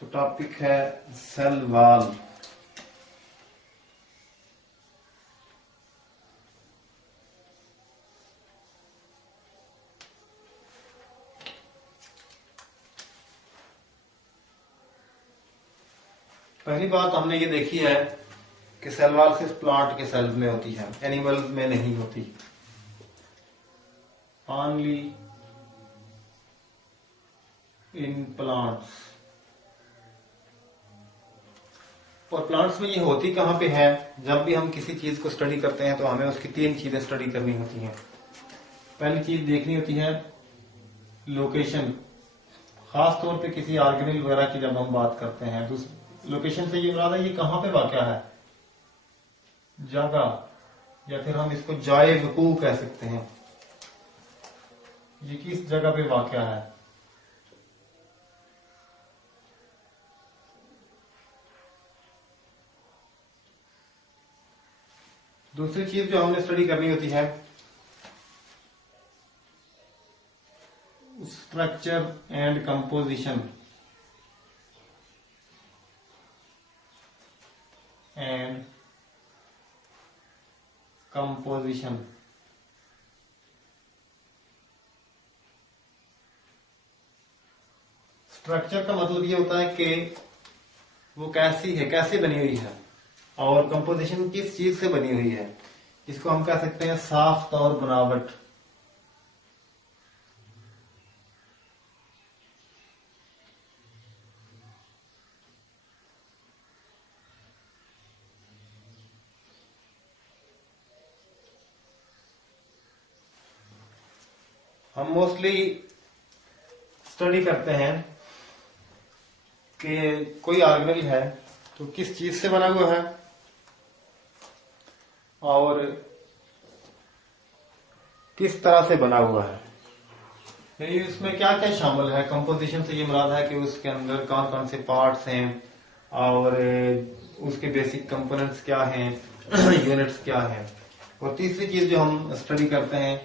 तो टॉपिक है cell wall. पहली बात हमने ये देखी है कि सेल वॉल सिर्फ प्लांट के सेल में होती है, एनिमल में नहीं होती। Only in plants. और प्लांट्स में ये होती कहां पे है? जब भी हम किसी चीज को स्टडी करते हैं तो हमें उसकी तीन चीजें स्टडी करनी होती हैं। पहली चीज देखनी होती है लोकेशन, खास तौर पे किसी ऑर्गेनिल वगैरह की जब हम बात करते हैं तो लोकेशन से ये मुराद है ये कहां पे वाक़या है, जगह, या फिर हम इसको जाए वकू कह सकते हैं, ये किस जगह पे वाक़या है। दूसरी चीज जो हमने स्टडी करनी होती है स्ट्रक्चर एंड कंपोजिशन स्ट्रक्चर का मतलब ये होता है कि वो कैसी है, कैसे बनी हुई है, और कंपोजिशन किस चीज से बनी हुई है। इसको हम कह सकते हैं साख्त और बनावट। हम मोस्टली स्टडी करते हैं कि कोई ऑर्गेनिल है तो किस चीज से बना हुआ है और किस तरह से बना हुआ है, यानी उसमें क्या क्या शामिल है। कंपोजिशन से ये मुराद है कि उसके अंदर कौन कौन से पार्ट्स हैं और उसके बेसिक कंपोनेंट्स क्या हैं, यूनिट्स क्या हैं। और तीसरी चीज जो हम स्टडी करते हैं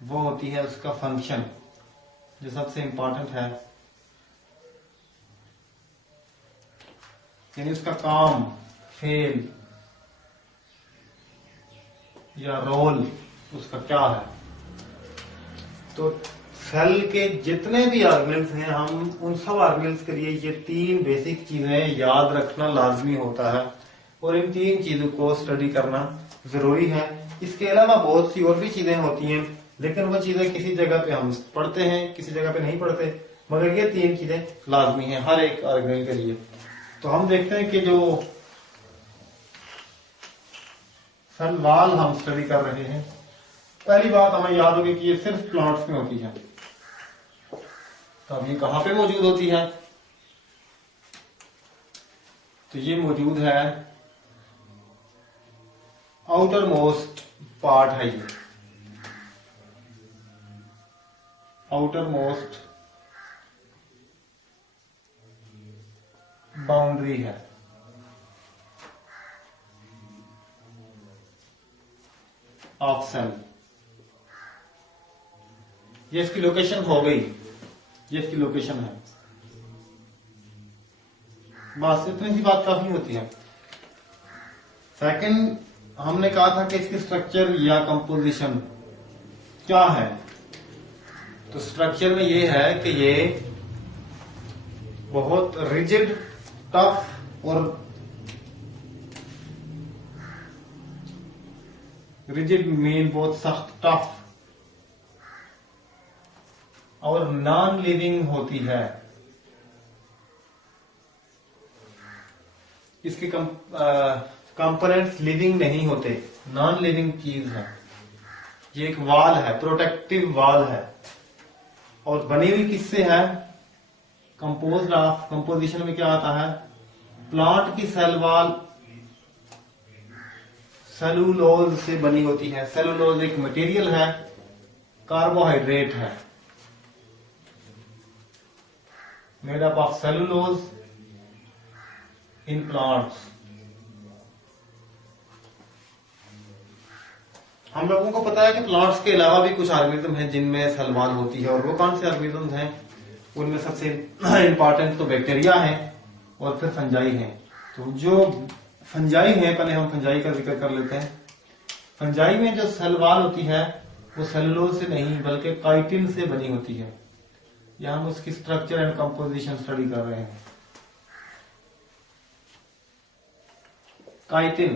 वो होती है उसका फंक्शन, जो सबसे इंपॉर्टेंट है, यानी उसका काम, फेल या रोल उसका क्या है। तो सेल के जितने भी ऑर्गेनेल्स हैं, हम उन सब ऑर्गेनेल्स के लिए ये तीन बेसिक चीजें याद रखना लाजमी होता है और इन तीन चीजों को स्टडी करना जरूरी है। इसके अलावा बहुत सी और भी चीजें होती हैं, लेकिन वो चीजें किसी जगह पे हम पढ़ते हैं, किसी जगह पे नहीं पढ़ते, मगर ये तीन चीजें लाजमी हैं हर एक ऑर्गेनेल के लिए। तो हम देखते हैं कि जो सेल वॉल हम स्टडी कर रहे हैं, पहली बात हमें याद होगी कि ये सिर्फ प्लांट्स में होती है। तो अब ये कहां पे मौजूद होती है? तो ये मौजूद है आउटर मोस्ट पार्ट है, ये आउटर मोस्ट बाउंड्री है। Of cell. ये इसकी लोकेशन हो गई, ये इसकी लोकेशन है। बस इतनी सी बात काफी होती है। सेकंड, हमने कहा था कि इसकी स्ट्रक्चर या कंपोजिशन क्या है। तो स्ट्रक्चर में ये है कि ये बहुत रिजिड, टफ और रिजिड मीन बहुत सख्त, टफ और नॉन लिविंग होती है। इसके कंपोनेंट्स लिविंग नहीं होते, नॉन लिविंग चीज है। ये एक वॉल है, प्रोटेक्टिव वॉल है, और बनी हुई किससे है? Composed of. कंपोजिशन में क्या आता है? प्लांट की सेल वॉल सेलुलोज से बनी होती है। सेलुलोज एक मटेरियल है, कार्बोहाइड्रेट है, made up of cellulose in plants. हम लोगों को पता है कि प्लांट्स के अलावा भी कुछ ऑर्गेनिज्म हैं जिनमें सेल वॉल होती है, और वो कौन से ऑर्गेनिज्म हैं? उनमें सबसे इंपॉर्टेंट तो बैक्टीरिया है और फिर फंजाई है। तो जो फंजाई है, पहले हम फंजाई का जिक्र कर लेते हैं। फंजाई में जो सेल वॉल होती है वो सेलुलोज से नहीं बल्कि काइटिन से बनी होती है। यहां हम उसकी स्ट्रक्चर एंड कंपोजिशन स्टडी कर रहे हैं। Chitin,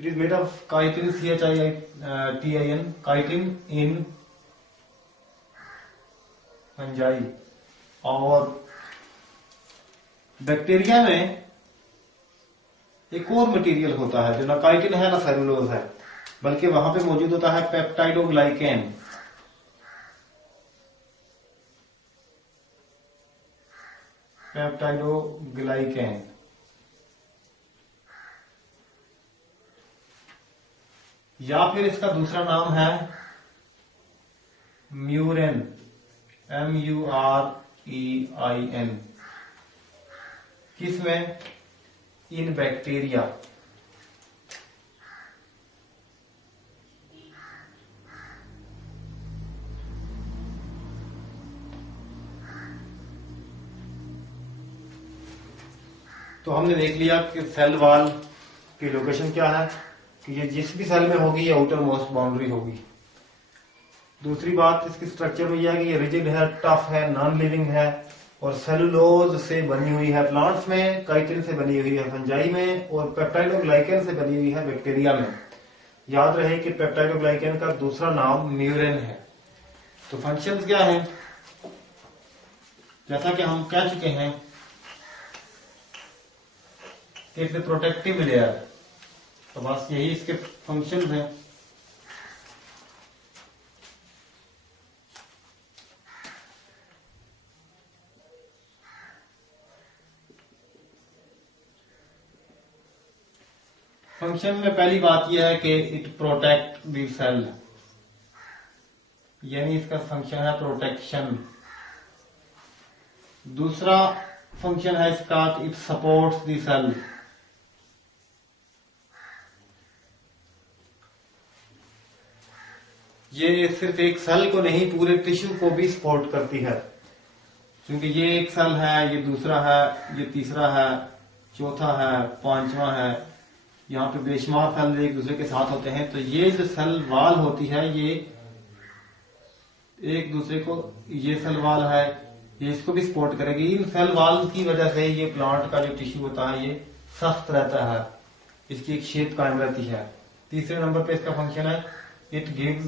it is made of chitin, CHITIN, chitin in fungi. और बैक्टीरिया में एक और मटेरियल होता है जो ना काइटिन है ना सेलुलोज है, बल्कि वहां पे मौजूद होता है पेप्टाइडोग्लाइकेन। पेप्टाइडोग्लाइकेन या फिर इसका दूसरा नाम है म्यूरेन, MUREIN। किसमें? इन बैक्टीरिया। तो हमने देख लिया कि सेल वॉल की लोकेशन क्या है, कि ये जिस भी सेल में होगी ये आउटर मोस्ट बाउंड्री होगी। दूसरी बात इसकी स्ट्रक्चर में यह है कि ये रिजिड है, टफ है, नॉन लिविंग है और सेलुलोज से बनी हुई है प्लांट्स में, काइटिन से बनी हुई है फंजाई में और पेप्टाइडोग्लाइकेन से बनी हुई है बैक्टीरिया में। याद रहे कि पेप्टाइडोग्लाइकेन का दूसरा नाम म्यूरेन है। तो फंक्शंस क्या हैं? जैसा कि हम कह चुके हैं कि इट्स प्रोटेक्टिव लेयर, तो बस यही इसके फंक्शंस हैं। फंक्शन में पहली बात यह है कि इट प्रोटेक्ट द सेल, यानी इसका फंक्शन है प्रोटेक्शन। दूसरा फंक्शन है इसका इट सपोर्ट्स द सेल। ये सिर्फ एक सेल को नहीं पूरे टिश्यू को भी सपोर्ट करती है, क्योंकि ये एक सेल है, ये दूसरा है, ये तीसरा है, चौथा है, पांचवा है, यहाँ पे बेशुमार सेल एक दूसरे के साथ होते हैं। तो ये जो सेल वॉल होती है ये एक दूसरे को, ये सेल वॉल है ये इसको भी सपोर्ट करेगी। इन सेल वॉल की वजह से ये प्लांट का जो टिश्यू होता है ये सख्त रहता है, इसकी एक शेप कायम रहती है। तीसरे नंबर पे इसका फंक्शन है इट गिव्स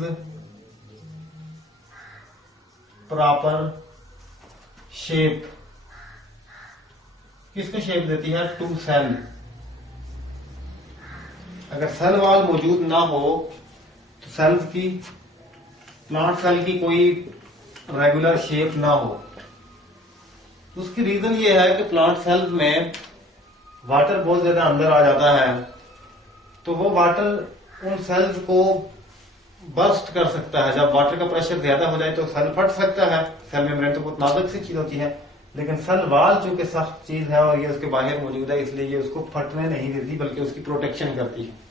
प्रॉपर शेप। किसको शेप देती है? To cell. अगर सेल वॉल मौजूद ना हो तो सेल्स की, प्लांट सेल की कोई रेगुलर शेप ना हो। उसकी रीजन ये है कि प्लांट सेल्स में वाटर बहुत ज्यादा अंदर आ जाता है, तो वो वाटर उन सेल्स को बर्स्ट कर सकता है। जब वाटर का प्रेशर ज्यादा हो जाए तो सेल फट सकता है। सेल मेम्ब्रेन तो बहुत नाजुक सी चीज होती है, लेकिन सेल वॉल चूंकि सख्त चीज है और ये उसके बाहर मौजूद है, इसलिए ये उसको फटने नहीं देती बल्कि उसकी प्रोटेक्शन करती है।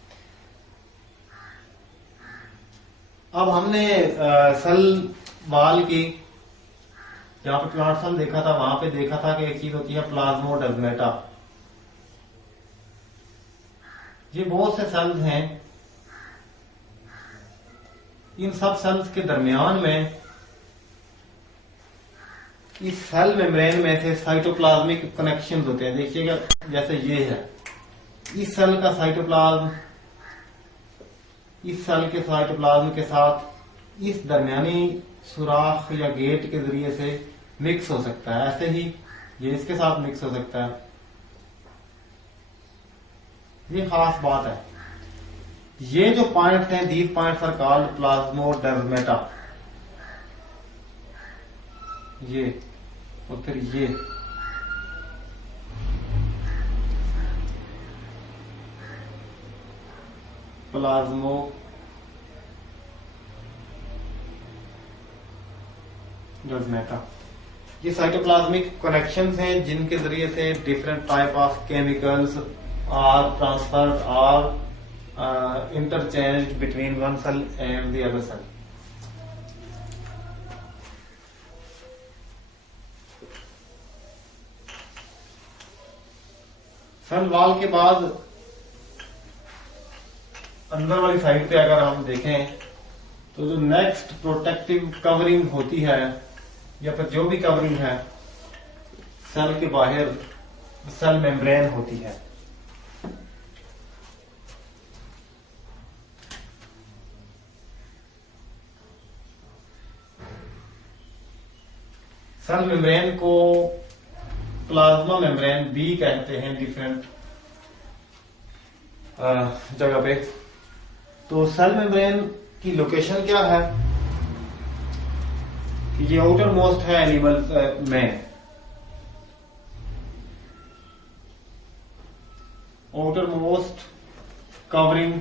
अब हमने सेल वॉल की, जहां पे प्लांट सेल देखा था वहां पे देखा था कि एक चीज होती है प्लाज्मोडेस्माटा। ये बहुत से सेल्स हैं, इन सब सेल्स के दरमियान में इस सेल मेम्ब्रेन में से साइटोप्लाज्मिक कनेक्शन होते हैं। देखिएगा जैसे ये है, इस सेल का साइटोप्लाज्म इस सेल के साइटोप्लाज्म के साथ इस दरमियानी सुराख या गेट के जरिए से मिक्स हो सकता है। ऐसे ही ये इसके साथ मिक्स हो सकता है। ये खास बात है। ये जो पॉइंट हैं, these points are called plasmodesmata. ये और फिर ये प्लाज्मोडेस्माटा। ये साइटोप्लाज्मिक कनेक्शंस हैं जिनके जरिए से different type of chemicals are transferred और interchanged between one cell and the other cell. Cell wall के बाद अंदर वाली साइड पे अगर हम देखें तो जो नेक्स्ट प्रोटेक्टिव कवरिंग होती है या फिर जो भी कवरिंग है सेल के बाहर सेल मेम्ब्रेन होती है। सेल मेम्ब्रेन को प्लाज्मा मेम्ब्रेन भी कहते हैं डिफरेंट जगह पे। तो सेल मेम्ब्रेन की लोकेशन क्या है कि ये आउटर मोस्ट है एनिमल में, outermost covering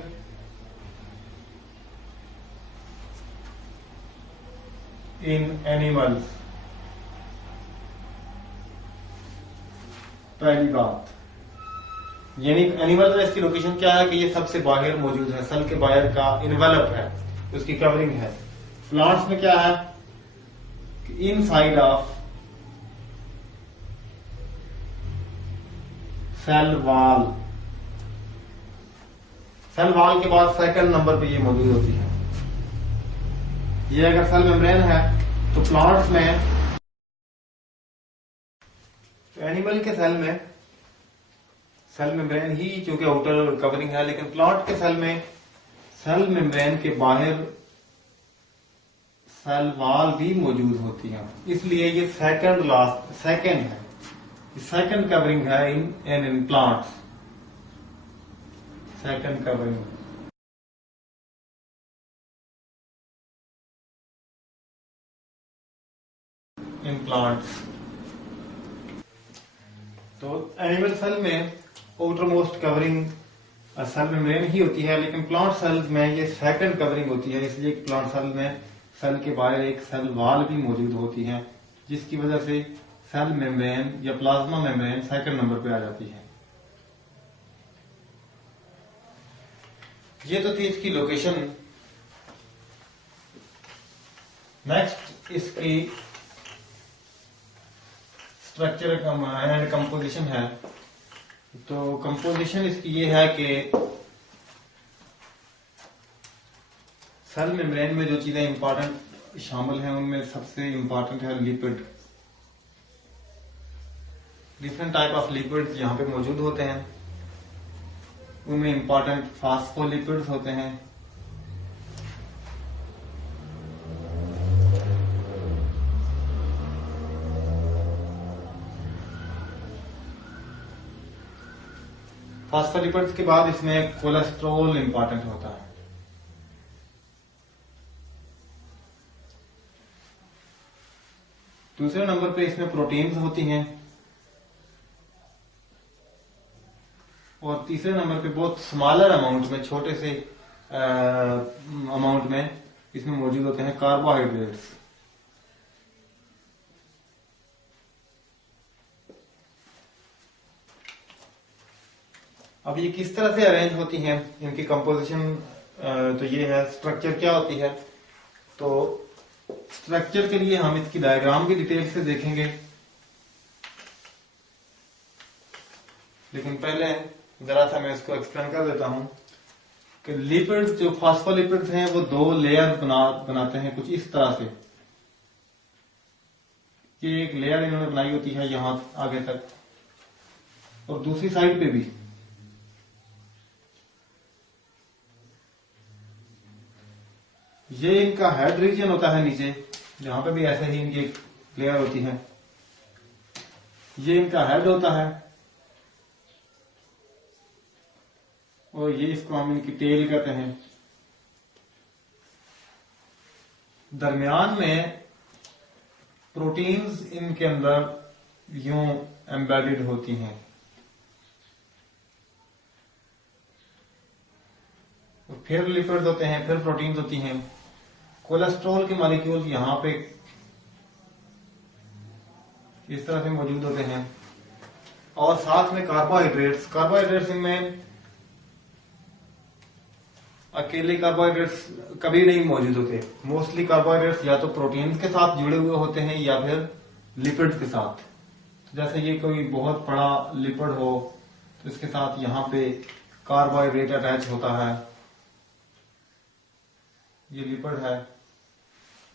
in animals. पहली बात यानी एनिमल में इसकी लोकेशन क्या है कि ये सबसे बाहर मौजूद है, सेल के बाहर का इन्वेलप है, उसकी कवरिंग है। प्लांट्स में क्या है कि inside of cell wall, cell wall के बाद सेकंड नंबर पे ये मौजूद होती है। ये अगर सेल मेम्ब्रेन है तो प्लांट्स में, तो एनिमल के सेल में सेल मेम्ब्रेन ही चूंकि आउटर कवरिंग है, लेकिन प्लांट के सेल में सेल मेम्ब्रेन के बाहर सेल वॉल भी मौजूद होती है, इसलिए ये सेकंड है, सेकंड कवरिंग है in plants, second covering. In plants तो एनिमल सेल में outermost covering cell membrane ही होती है, लेकिन प्लांट सेल्स में ये सेकंड कवरिंग होती है, इसलिए प्लांट सेल में सेल के बाहर एक सेल वॉल भी मौजूद होती है, जिसकी वजह से सेल मेम्ब्रेन या प्लाज्मा मेम्ब्रेन सेकंड नंबर पे आ जाती है। ये तो थी इसकी लोकेशन। नेक्स्ट इसकी स्ट्रक्चर एंड कंपोजिशन है। तो कंपोजिशन इसकी ये है कि सेल मेम्ब्रेन में जो चीजें इंपॉर्टेंट शामिल हैं उनमें सबसे इंपॉर्टेंट है lipid. Different type of lipid यहाँ पे मौजूद होते हैं, उनमें इंपॉर्टेंट फास्फोलिपिड्स होते हैं, फास्फोलिपिड्स के बाद इसमें कोलेस्ट्रॉल इंपॉर्टेंट होता है। दूसरे नंबर पे इसमें प्रोटीन्स होती हैं और तीसरे नंबर पे बहुत स्मॉलर अमाउंट में, छोटे से अमाउंट में इसमें मौजूद होते हैं कार्बोहाइड्रेट्स। अब ये किस तरह से अरेंज होती हैं, इनकी कंपोजिशन तो ये है। स्ट्रक्चर क्या होती है, तो स्ट्रक्चर के लिए हम इसकी डायग्राम की डिटेल से देखेंगे, लेकिन पहले जरा सा मैं इसको एक्सप्लेन कर देता हूं कि लिपिड्स, जो फास्फोलिपिड्स हैं, वो दो लेयर बनाते हैं कुछ इस तरह से। ये एक लेयर इन्होंने बनाई होती है यहां आगे तक, और दूसरी साइड पे भी। ये इनका हेड रीजन होता है नीचे, जहां पे भी ऐसे ही इनकी एक लेयर होती है। ये इनका हेड होता है और ये इसको हम इनकी टेल कहते हैं। दरमियान में प्रोटीन्स इनके अंदर यूं एम्बेडेड होती हैं, फिर लिपिड्स होते हैं, फिर प्रोटीन्स होती हैं। कोलेस्ट्रॉल के मॉलिक्यूल यहां पे इस तरह से मौजूद होते हैं, और साथ में कार्बोहाइड्रेट्स इनमें अकेले कार्बोहाइड्रेट्स कभी नहीं मौजूद होते। मोस्टली कार्बोहाइड्रेट्स या तो प्रोटीन्स के साथ जुड़े हुए होते हैं या फिर लिपिड्स के साथ। जैसे ये कोई बहुत बड़ा लिपिड हो तो इसके साथ यहाँ पे कार्बोहाइड्रेट अटैच होता है, ये लिपिड है,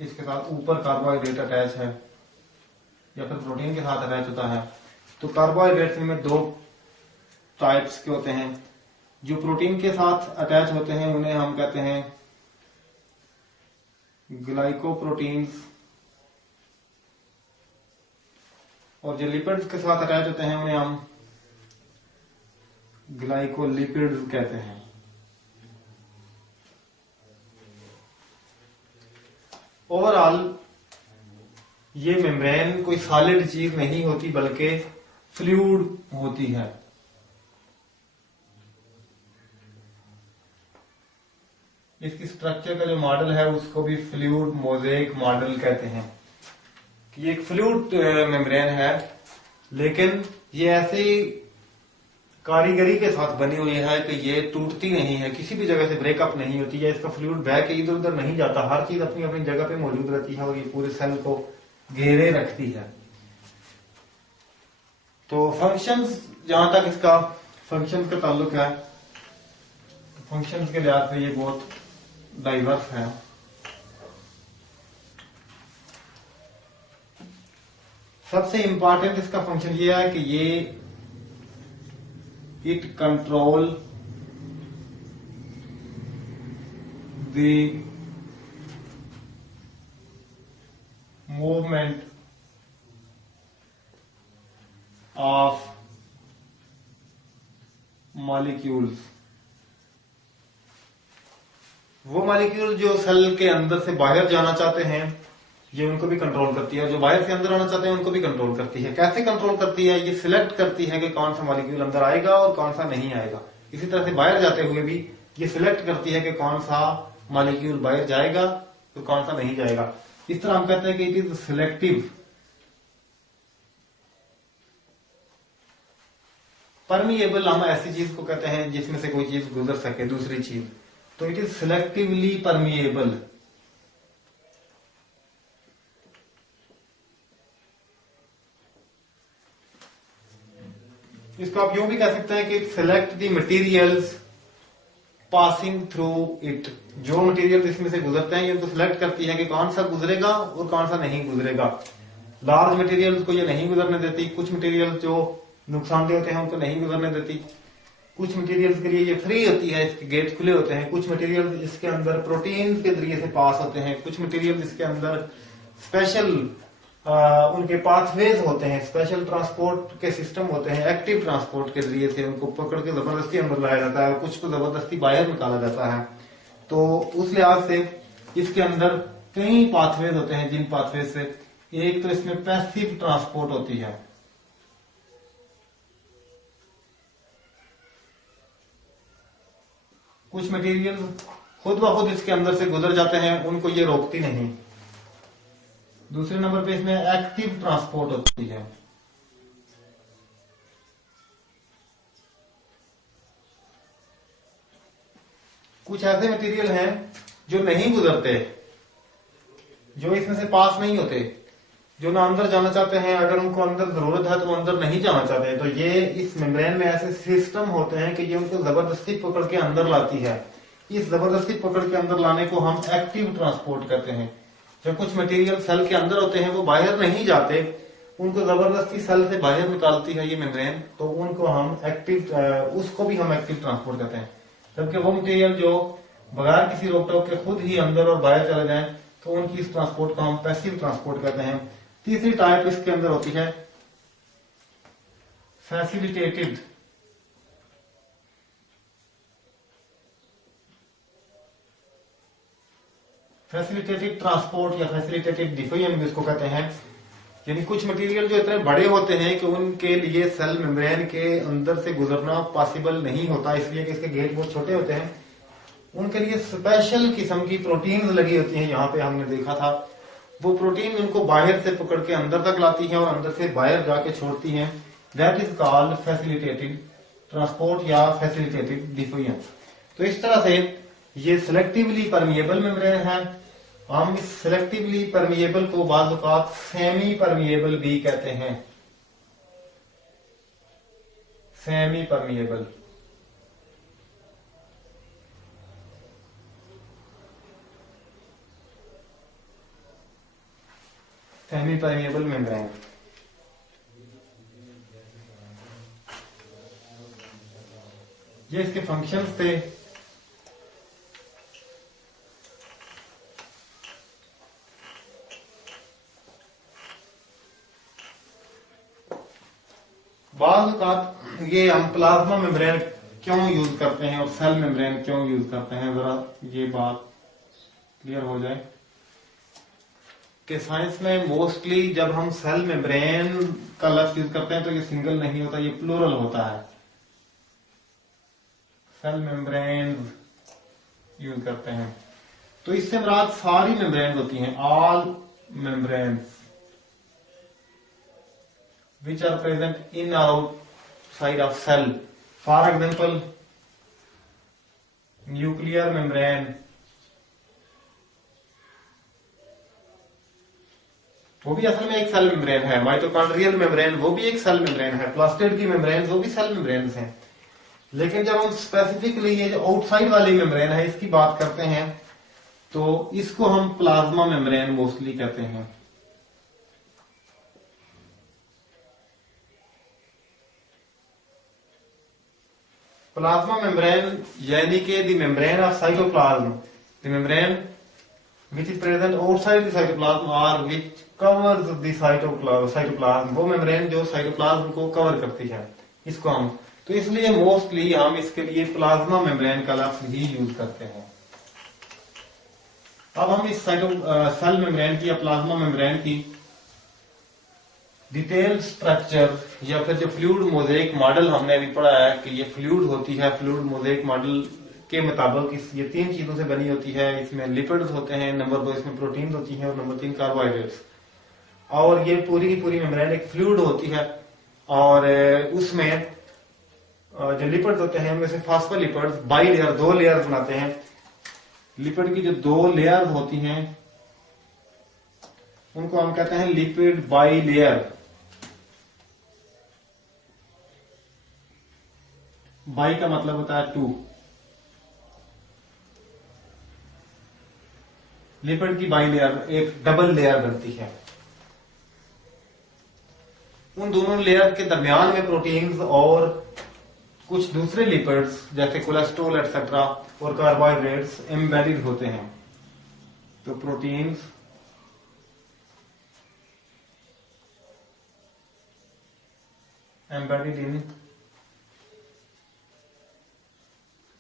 इसके साथ ऊपर कार्बोहाइड्रेट अटैच है या फिर प्रोटीन के साथ अटैच होता है। तो कार्बोहाइड्रेट्स में दो टाइप्स के होते हैं। जो प्रोटीन के साथ अटैच होते हैं उन्हें हम कहते हैं ग्लाइकोप्रोटीन्स, और जो लिपिड्स के साथ अटैच होते हैं उन्हें हम ग्लाइकोलिपिड्स कहते हैं। ओवरऑल ये मेम्ब्रेन कोई सॉलिड चीज नहीं होती बल्कि फ्लूइड होती है। इसकी स्ट्रक्चर का जो मॉडल है उसको भी फ्लूइड मोज़ेक मॉडल कहते हैं कि ये एक फ्लूइड मेम्ब्रेन है, लेकिन ये ऐसी कारीगरी के साथ बनी हुई है कि ये टूटती नहीं है, किसी भी जगह से ब्रेकअप नहीं होती है, इसका फ्लूइड बह के इधर उधर नहीं जाता, हर चीज अपनी अपनी जगह पे मौजूद रहती है और ये पूरे सेल को घेरे रखती है। तो फंक्शंस, जहां तक इसका फंक्शंस का ताल्लुक है, फंक्शंस के लिहाज से ये बहुत डाइवर्स है। सबसे इंपॉर्टेंट इसका फंक्शन ये है कि ये it control the movement of molecules. वो मॉलिक्यूल जो सेल के अंदर से बाहर जाना चाहते हैं ये उनको भी कंट्रोल करती है, और जो बाहर से अंदर आना चाहते हैं उनको भी कंट्रोल करती है। कैसे कंट्रोल करती है? ये सिलेक्ट करती है कि कौन सा मॉलिक्यूल अंदर आएगा और कौन सा नहीं आएगा। इसी तरह से बाहर जाते हुए भी ये सिलेक्ट करती है कि कौन सा मॉलिक्यूल बाहर जाएगा और कौन सा नहीं जाएगा। इस तरह हम कहते हैं कि इट इज सिलेक्टिव। परमिएबल हम ऐसी चीज को कहते हैं जिसमें से कोई चीज गुजर सके दूसरी चीज, तो इट इज सिलेक्टिवली परमिएबल। इसको आप यूं भी कह सकते हैं कि select the materials passing through it. जो मटेरियल इसमें से गुजरते हैं ये उनको सिलेक्ट करती है कि कौन सा गुजरेगा और कौन सा नहीं गुजरेगा। लार्ज मटेरियल्स को ये नहीं गुजरने देती, कुछ मटेरियल्स जो नुकसानदेह होते हैं उनको नहीं गुजरने देती, कुछ मटेरियल्स के लिए ये फ्री होती है, इसके गेट खुले होते हैं, कुछ मटेरियल्स इसके अंदर प्रोटीन के जरिए से पास होते हैं, कुछ मटेरियल्स इसके अंदर स्पेशल उनके पाथवेज होते हैं, स्पेशल ट्रांसपोर्ट के सिस्टम होते हैं, एक्टिव ट्रांसपोर्ट के जरिए से उनको पकड़ के जबरदस्ती अंदर लाया जाता है, कुछ को जबरदस्ती बाहर निकाला जाता है। तो उस लिहाज से इसके अंदर कई पाथवेज होते हैं, जिन पाथवेज से एक तो इसमें पैसिव ट्रांसपोर्ट होती है। कुछ मटेरियल खुद ब खुद इसके अंदर से गुजर जाते हैं, उनको ये रोकती नहीं। दूसरे नंबर पे इसमें एक्टिव ट्रांसपोर्ट होती है। कुछ ऐसे मटेरियल हैं जो नहीं गुजरते, जो इसमें से पास नहीं होते, जो ना अंदर जाना चाहते हैं, अगर उनको अंदर जरूरत है तो अंदर नहीं जाना चाहते। तो ये इस मेम्ब्रेन में ऐसे सिस्टम होते हैं कि ये उनको जबरदस्ती पकड़ के अंदर लाती है। इस जबरदस्ती पकड़ के अंदर लाने को हम एक्टिव ट्रांसपोर्ट कहते हैं। जो कुछ मटेरियल सेल के अंदर होते हैं वो बाहर नहीं जाते, उनको जबरदस्ती सेल से बाहर निकालती है ये मेम्ब्रेन, तो उनको हम उसको भी हम एक्टिव ट्रांसपोर्ट कहते हैं। जबकि वो मटेरियल जो बगैर किसी रोक टोक के खुद ही अंदर और बाहर चले जाएं तो उनकी इस ट्रांसपोर्ट को हम पैसिव ट्रांसपोर्ट कहते हैं। तीसरी टाइप इसके अंदर होती है फैसिलिटेटेड। फैसिलिटेटेड ट्रांसपोर्ट या फैसिलिटेटेड डिफ्यूजन भी इसको कहते हैं। यानी कुछ मटेरियल जो इतने बड़े होते हैं कि उनके लिए सेल मेम्ब्रेन के अंदर से गुजरना पॉसिबल नहीं होता, इसलिए कि इसके गेट बहुत छोटे होते हैं। उनके लिए स्पेशल किस्म की प्रोटीन लगी होती हैं, यहाँ पे हमने देखा था। वो प्रोटीन उनको बाहर से पकड़ के अंदर तक लाती है और अंदर से बाहर जाके छोड़ती हैं। That is called facilitated transport या फैसिलिटेटेड डिफ्यूजन। तो इस तरह से ये सिलेक्टिवली परमिएबल मेम्ब्रेन है। हम इस सिलेक्टिवली परमिएबल को बाज़ औक़ात सेमी परमिएबल भी कहते हैं। Semi permeable. Semi permeable membrane. ये इसके फंक्शंस थे। बाज़ औक़ात ये हम प्लाज्मा मेम्ब्रेन क्यों यूज करते हैं और सेल मेम्ब्रेन क्यों यूज करते हैं, जरा ये बात क्लियर हो जाए कि साइंस में मोस्टली जब हम सेल मेम्ब्रेन का लफ्ज यूज करते हैं तो ये सिंगल नहीं होता, ये प्लूरल होता है। सेल मेम्ब्रेन यूज करते हैं तो इससे मुराद सारी मेम्ब्रेन होती हैं, all membranes which are present in or outside of cell. For example, nuclear membrane, वो भी असल में एक सेल मेम्ब्रेन है। माइटोकॉन्ड्रियल मेम्ब्रेन वो भी एक सेल मेम्ब्रेन है। प्लास्टिड की मेम्ब्रेन वो भी सेल मेम्ब्रेन हैं। लेकिन जब हम स्पेसिफिकली ये जो आउटसाइड वाली मेम्ब्रेन है इसकी बात करते हैं तो इसको हम प्लाज्मा मेम्ब्रेन मोस्टली कहते हैं। प्लाज्मा मेम्ब्रेन यानी कि the membrane of cytoplasm, the membrane which is present outside the cytoplasm or which covers the cytoplasm, वो मेम्ब्रेन जो साइटोप्लाज्म को कवर करती है, इसको हम तो इसलिए मोस्टली हम इसके लिए प्लाज्मा मेम्ब्रेन का लफ्ज ही यूज करते हैं। अब हम इस सेल मेम्ब्रेन की या प्लाज्मा मेम्ब्रेन की डिटेल स्ट्रक्चर या फिर जो फ्लूइड मोज़ेक मॉडल हमने अभी पढ़ा है कि ये फ्लूइड होती है, फ्लूइड मोज़ेक मॉडल के मुताबिक ये 3 चीजों से बनी होती है। इसमें लिपिड्स होते हैं, नंबर 2 इसमें प्रोटीन होती हैं और नंबर 3 कार्बोहाइड्रेट्स। और ये पूरी की पूरी मेम्ब्रेन एक फ्लूइड होती है और उसमें जो लिपिड्स होते हैं उनमें से फॉस्फोलिपिड्स बाई लेयर 2 लेयर्स बनाते हैं। लिपिड की जो 2 लेयर्स होती हैं उनको हम कहते हैं लिपिड बाई लेयर। बाई का मतलब होता है 2। लिपिड की बाई लेयर एक डबल लेयर बनती है। उन दोनों लेयर के दरमियान में प्रोटीन्स और कुछ दूसरे लिपिड्स जैसे कोलेस्ट्रॉल एक्सेट्रा और कार्बोहाइड्रेट्स एम्बेडेड होते हैं। तो proteins embedded in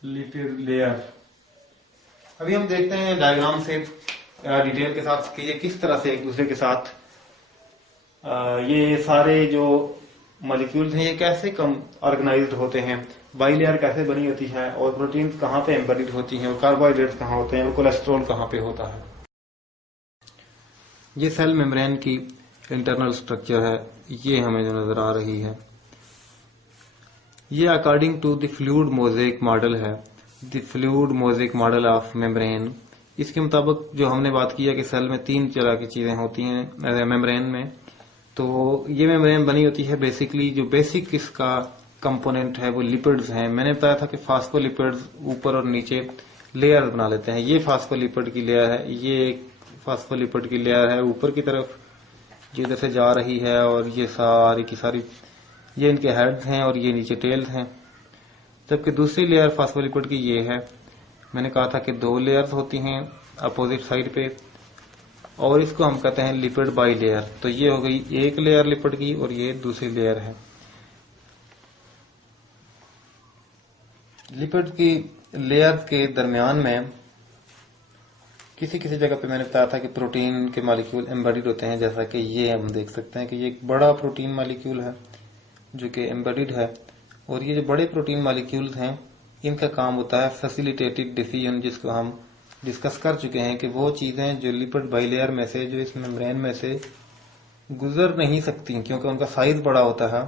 lipid layer. अभी हम देखते हैं डायग्राम से डिटेल के साथ कि ये किस तरह से एक दूसरे के साथ ये सारे जो मॉलिक्यूल्स हैं ये कैसे कम ऑर्गेनाइज्ड होते हैं, बाई लेयर कैसे बनी होती है और प्रोटीन्स कहाँ पे एम्बेडेड होती हैं और कार्बोहाइड्रेट्स कहाँ होते हैं और कोलेस्ट्रॉल कहाँ पे होता है। ये सेल मेम्ब्रेन की इंटरनल स्ट्रक्चर है, ये हमें जो नजर आ रही है ये according to the fluid mosaic model है, the fluid mosaic model of membrane. इसके मुताबिक जो हमने बात किया कि सेल में 3 तरह की चीजें होती हैं मेम्ब्रेन में। तो ये मेम्ब्रेन बनी होती है बेसिकली जो बेसिक इसका कंपोनेंट है वो लिपिड्स हैं। मैंने बताया था कि फास्फोलिपिड्स ऊपर और नीचे लेयर बना लेते हैं। ये फास्फोलिपिड की लेयर है, ये एक फास्फोलिपिड की लेयर है ऊपर की तरफ जो इधर से जा रही है और ये सारी की सारी ये इनके हेड्स हैं और ये नीचे टेल्स हैं। जबकि दूसरी लेयर फास्फोलिपिड की ये है। मैंने कहा था कि 2 लेयर्स होती हैं अपोजिट साइड पे और इसको हम कहते हैं लिपिड बाई लेयर। तो ये हो गई एक लेयर लिपिड की और ये दूसरी लेयर है। लिपिड की लेयर के दरमियान में किसी किसी जगह पे मैंने बताया था कि प्रोटीन के मॉलिक्यूल एम्बेडेड होते हैं, जैसा कि ये हम देख सकते हैं कि ये एक बड़ा प्रोटीन मॉलिक्यूल है जो कि एम्बेडेड है। और ये जो बड़े प्रोटीन मॉलिक्यूल्स हैं इनका काम होता है फैसिलिटेटेड डिफिजन, जिसको हम डिस्कस कर चुके हैं कि वो चीजें जो लिपिड बाई लेयर में से जो इस मेम्ब्रेन में से गुजर नहीं सकती क्योंकि उनका साइज बड़ा होता है,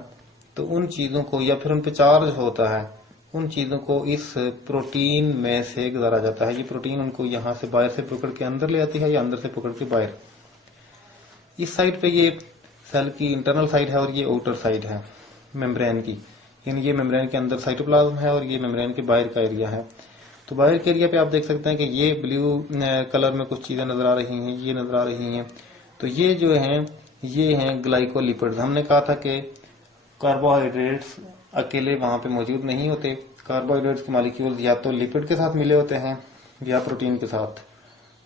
तो उन चीजों को या फिर उन पे चार्ज होता है उन चीजों को इस प्रोटीन में से गुजारा जाता है। ये प्रोटीन उनको यहां से बाहर से पकड़ के अंदर ले आती है या अंदर से पकड़ के बाहर। इस साइड पे ये सेल की इंटरनल साइड है और ये आउटर साइड है मेम्ब्रेन की। यानी ये मेम्ब्रेन के अंदर साइटोप्लाज्म है और ये मेम्ब्रेन के बाहर का एरिया है। तो बाहर के एरिया पे आप देख सकते हैं कि ये ब्लू कलर में कुछ चीजें नजर आ रही हैं, ये नजर आ रही हैं। तो ये जो हैं ये हैं ग्लाइकोलिपिड्स। हमने कहा था कि कार्बोहाइड्रेट्स अकेले वहां पे मौजूद नहीं होते। कार्बोहाइड्रेट्स के मॉलिक्यूल्स या तो लिपिड के साथ मिले होते हैं या प्रोटीन के साथ।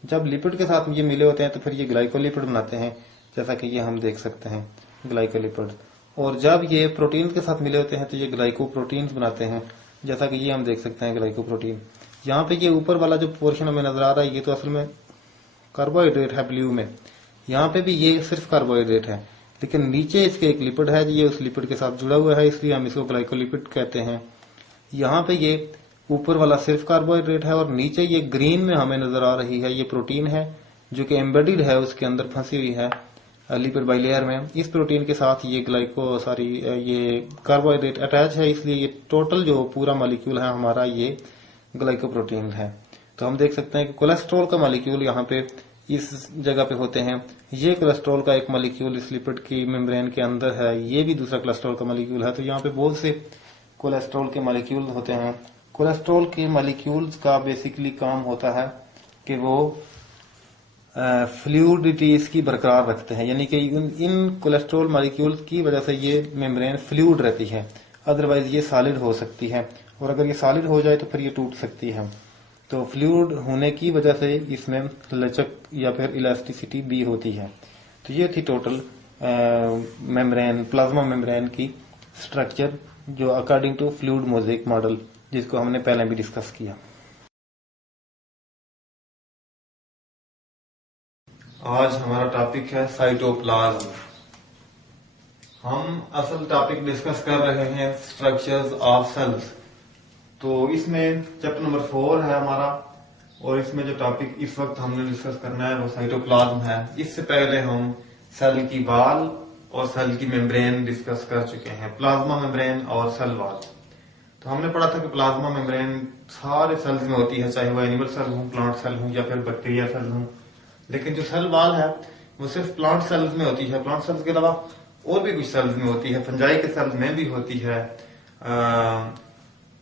जब लिपिड के साथ ये मिले होते हैं तो फिर ये ग्लाइकोलिपिड बनाते हैं, जैसा कि ये हम देख सकते हैं ग्लाइकोलिपिड। और जब ये प्रोटीन के साथ मिले होते हैं तो ये ग्लाइकोप्रोटीन्स बनाते हैं, जैसा कि ये हम देख सकते हैं ग्लाइकोप्रोटीन। यहाँ पे ये ऊपर वाला जो पोर्शन हमें नजर आ रहा है ये तो असल में कार्बोहाइड्रेट है ब्लू में। यहाँ पे भी ये सिर्फ कार्बोहाइड्रेट है, लेकिन नीचे इसके एक लिपिड है, ये उस लिपिड के साथ जुड़ा हुआ है, इसलिए हम इसको ग्लाइकोलिपिड कहते हैं। यहाँ पे ये ऊपर वाला सिर्फ कार्बोहाइड्रेट है और नीचे ये ग्रीन में हमें नजर आ रही है ये प्रोटीन है जो कि एम्बेडेड है, उसके अंदर फंसी हुई है लिपिड बाइलेयर में। इस प्रोटीन के साथ ये ये कार्बोहाइड्रेट अटैच है, इसलिए ये टोटल जो पूरा मॉलिक्यूल है हमारा ये ग्लाइकोप्रोटीन है। तो हम देख सकते हैं कि कोलेस्ट्रॉल का मॉलिक्यूल यहाँ पे इस जगह पे होते हैं। ये कोलेस्ट्रॉल का एक मॉलिक्यूल इस लिपिड की मेम्ब्रेन के अंदर है, ये भी दूसरा कोलेस्ट्रॉल का मॉलिक्यूल है। तो यहाँ पे बहुत से कोलेस्ट्रॉल के मॉलिक्यूल होते हैं। कोलेस्ट्रॉल के मॉलिक्यूल्स का बेसिकली काम होता है कि वो फ्लूइडिटी इसकी बरकरार रखते हैं, यानी कि इन कोलेस्ट्रॉल मॉलिक्यूल्स की वजह से ये मेम्ब्रेन फ्लूइड रहती है, अदरवाइज ये सॉलिड हो सकती है और अगर ये सॉलिड हो जाए तो फिर ये टूट सकती है। तो फ्लूइड होने की वजह से इसमें लचक या फिर इलास्टिसिटी भी होती है। तो ये थी टोटल मेम्ब्रेन, प्लाज्मा मेम्ब्रेन की स्ट्रक्चर जो according to fluid mosaic model, जिसको हमने पहले भी डिस्कस किया। आज हमारा टॉपिक है साइटोप्लाज्म। हम असल टॉपिक डिस्कस कर रहे हैं स्ट्रक्चर्स ऑफ सेल्स। तो इसमें चैप्टर नंबर 4 है हमारा और इसमें जो टॉपिक इस वक्त हमने डिस्कस करना है वो साइटोप्लाज्म है। इससे पहले हम सेल की वॉल और सेल की मेम्ब्रेन डिस्कस कर चुके हैं, प्लाज्मा मेम्ब्रेन और सेल वॉल। तो हमने पढ़ा था कि प्लाज्मा मेम्ब्रेन सारे सेल्स में होती है, चाहे वो एनिमल सेल हो, प्लांट सेल हो या फिर बैक्टीरिया सेल हो। लेकिन जो सेल वॉल है वो सिर्फ प्लांट सेल्स में होती है। प्लांट सेल्स के अलावा और भी कुछ सेल्स में होती है, फंजाई के सेल्स में भी होती है,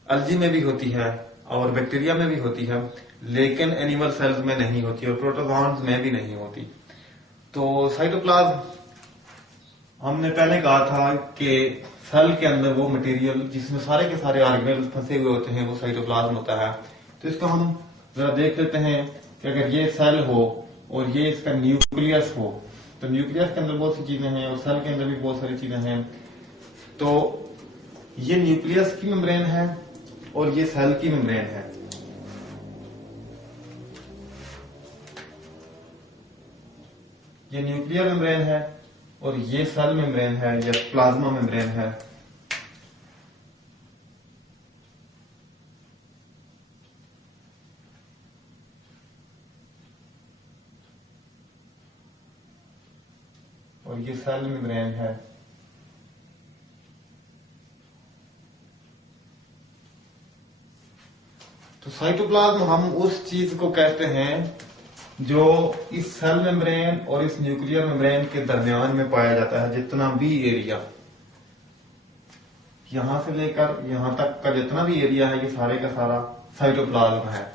एल्गी में भी होती है और बैक्टीरिया में भी होती है, लेकिन एनिमल सेल्स में नहीं होती और प्रोटोजोन्स में भी नहीं होती। तो साइटोप्लाज्म हमने पहले कहा था कि सेल के अंदर वो मटेरियल जिसमें सारे के सारे ऑर्गेनेल्स फंसे हुए होते हैं वो साइटोप्लाज्म होता है। तो इसको हम जरा देख लेते हैं कि अगर ये सेल हो और ये इसका न्यूक्लियस हो, तो न्यूक्लियस के अंदर बहुत सी चीजें हैं और सेल के अंदर भी बहुत सारी चीजें हैं। तो ये न्यूक्लियस की मेम्ब्रेन है और ये सेल की मेम्ब्रेन है। ये न्यूक्लियर मेम्ब्रेन है और ये सेल मेम्ब्रेन है या प्लाज्मा मेम्ब्रेन है। और ये सेल मेम्ब्रेन है। तो साइटोप्लाज्म हम उस चीज को कहते हैं जो इस सेल मेम्ब्रेन और इस न्यूक्लियर मेम्ब्रेन के दरमियान में पाया जाता है। जितना भी एरिया यहां से लेकर यहां तक का जितना भी एरिया है ये सारे का सारा साइटोप्लाज्म है।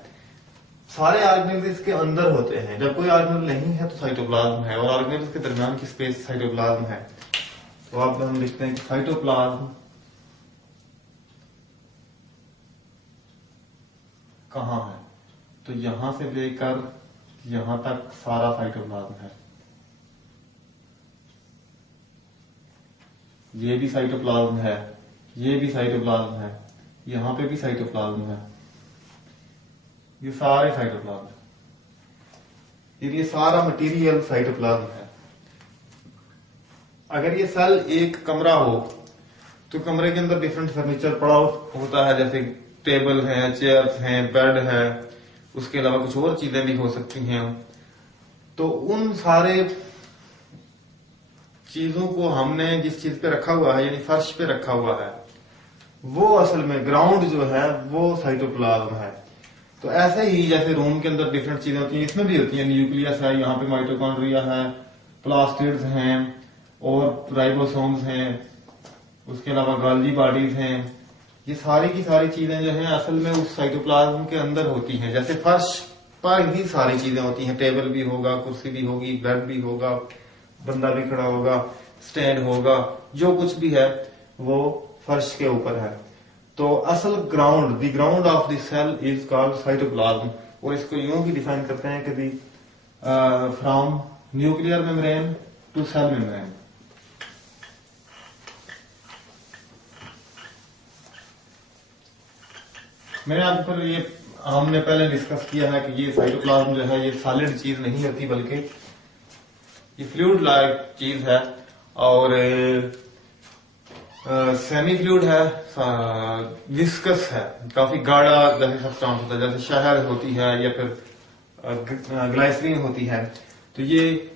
सारे ऑर्गेनेल्स इसके अंदर होते हैं। जब कोई ऑर्गेनेल नहीं है तो साइटोप्लाज्म है और ऑर्गेनेल्स के दरमियान की स्पेस साइटोप्लाज्म है। तो अब हम लिखते हैं कि साइटोप्लाज्म कहां है, तो यहां से लेकर यहां तक सारा साइटोप्लाज्म है। ये भी साइटोप्लाज्म है, ये भी साइटोप्लाज्म है, यहां पे भी साइटोप्लाज्म है, ये सारे साइटोप्लाज्म, ये सारा मटेरियल साइटोप्लाज्म है। अगर ये सेल एक कमरा हो तो कमरे के अंदर डिफरेंट फर्नीचर पड़ा होता है, जैसे टेबल है, चेयर्स हैं, बेड है, उसके अलावा कुछ और चीजें भी हो सकती हैं। तो उन सारे चीजों को हमने जिस चीज पे रखा हुआ है यानी फर्श पे रखा हुआ है वो असल में ग्राउंड जो है वो साइटोप्लाज्म है। तो ऐसे ही जैसे रूम के अंदर डिफरेंट चीजें होती हैं, इसमें भी होती है। न्यूक्लियस है, यहाँ पे माइटोकॉन्ड्रिया है, प्लास्टिड्स हैं और राइबोसोम्स हैं, उसके अलावा गॉल्गी बॉडीज हैं। ये सारी की सारी चीजें जो हैं असल में उस साइटोप्लाज्म के अंदर होती हैं। जैसे फर्श पर ही सारी चीजें होती हैं, टेबल भी होगा, कुर्सी भी होगी, बेड भी होगा, बंदा भी खड़ा होगा, स्टैंड होगा, जो कुछ भी है वो फर्श के ऊपर है। तो असल ground, the ground of the cell is called cytoplasm. और इसको यूं भी डिफाइन करते हैं कि from nuclear membrane to cell membrane. मैंने आप पर ये हमने पहले डिस्कस किया है कि ये साइटोप्लाज्म जो है ये सॉलिड चीज नहीं होती, बल्कि ये फ्लूइड लाइक चीज है और सेमी फ्लूइड है, विस्कस है, काफी गाढ़ा जैसे सब्सटेंस होता है, जैसे शहद होती है या फिर ग्लाइसरीन होती है। तो ये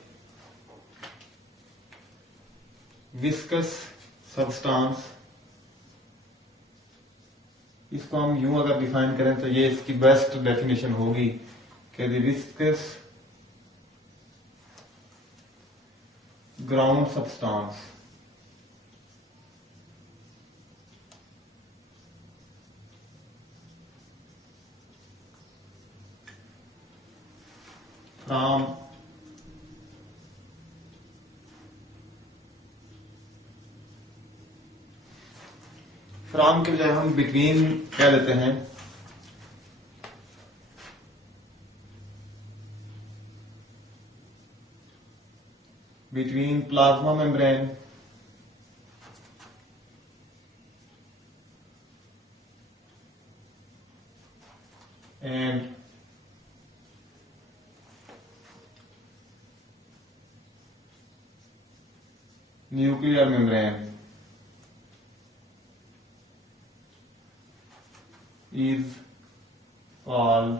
विस्कस सब्सटेंस, इसको हम यूं अगर डिफाइन करें तो ये इसकी बेस्ट डेफिनेशन होगी कि the viscous ground substance from के बजाय हम बिटवीन कह देते हैं। Between plasma membrane and nuclear membrane is called